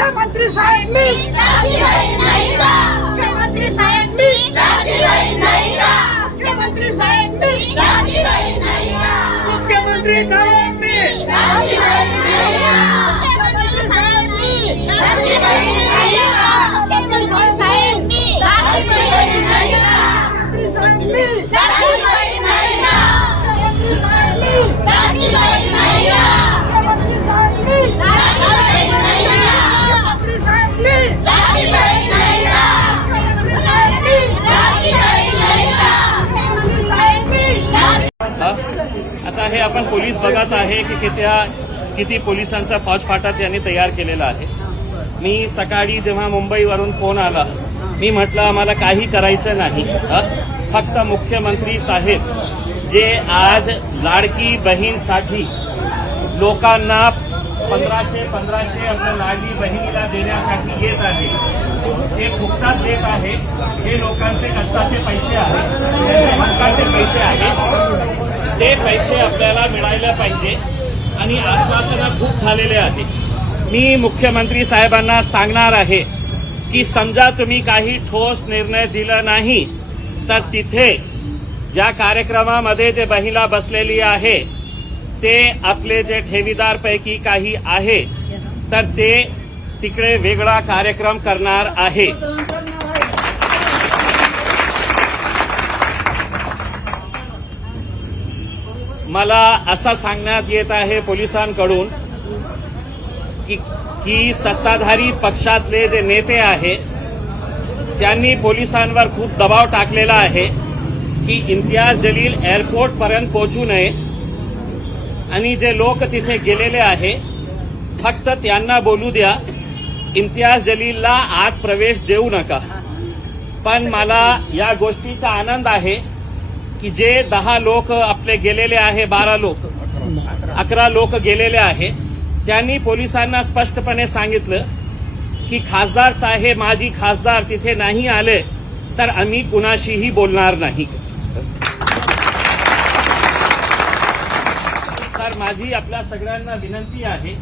मुख्यमंत्री साहेब मी. मुख्यमंत्री साहेब मी. मुख्यमंत्री साहेब मी. मुख्यमंत्री साहेब मी. मुख्यमंत्री साहेब मी. पण पोलीस बघत आहे की कित्या किती पोलिसांचा फौज फाटा त्यांनी तयार केलेला आहे. मी सकाळी जेव्हा मुंबईवरून फोन आला मी म्हटलं आम्हाला काही करायचं नाही. फक्त मुख्यमंत्री साहेब जे आज लाडकी बहीणसाठी लोकांना पंधराशे पंधराशे आपल्या लाडली बहिणीला देण्यासाठी येत आहे हे फुकटात देत आहे. हे लोकांचे कष्टाचे पैसे आहेत हक्काचे पैसे आहेत. ते पैसे आपल्याला मिळायला पाहिजे आणि आश्वासनं खूप झालेले आहेत. मी मुख्यमंत्री साहेबांना सांगणार आहे की समजा तुम्ही काही ठोस निर्णय दिला नाही तर तिथे ज्या कार्यक्रमामध्ये जे महिला बसलेली आहे ते आपले जे ठेवीदारपैकी काही आहे तर ते तिकडे वेगळा कार्यक्रम करणार आहे. मला असं सांगण्यात येत आहे पोलिसांकडून की की सत्ताधारी पक्षातले जे नेते आहे त्यांनी पोलिसांवर खूप दबाव टाकलेला आहे की इम्तियाज जलील एअरपोर्टपर्यंत पोहोचू नये. आणि जे लोक तिथे गेलेले आहे फक्त त्यांना बोलू द्या इम्तियाज जलीलला आत प्रवेश देऊ नका. पण मला या गोष्टीचा आनंद आहे की जे दहा लोक आपले गेलेले आहे बारा लोक अकरा लोक गेलेले आहे त्यांनी पोलिसांना स्पष्टपणे सांगितलं की खासदार साहेब माजी खासदार तिथे नाही आले तर आम्ही कुणाशीही बोलणार नाही. तर माझी आपल्या सगळ्यांना विनंती आहे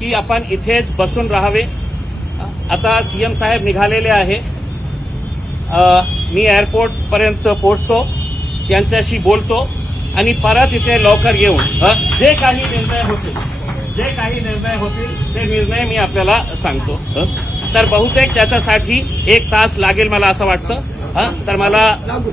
की आपण इथेच बसून राहावे. आता सीएम साहेब निघालेले आहे. मी एअरपोर्ट पर्यंत पोहोचतो. त्यांच्याशी बोलतो आणि परत इथे लवकर येऊन जे काही निर्णय होतील जे काही निर्णय होतील ते निर्णय मी आपल्याला सांगतो तर बहुतेक त्याच्यासाठी एक तास लागेल मला असं वाटतं हा? तर मला कोण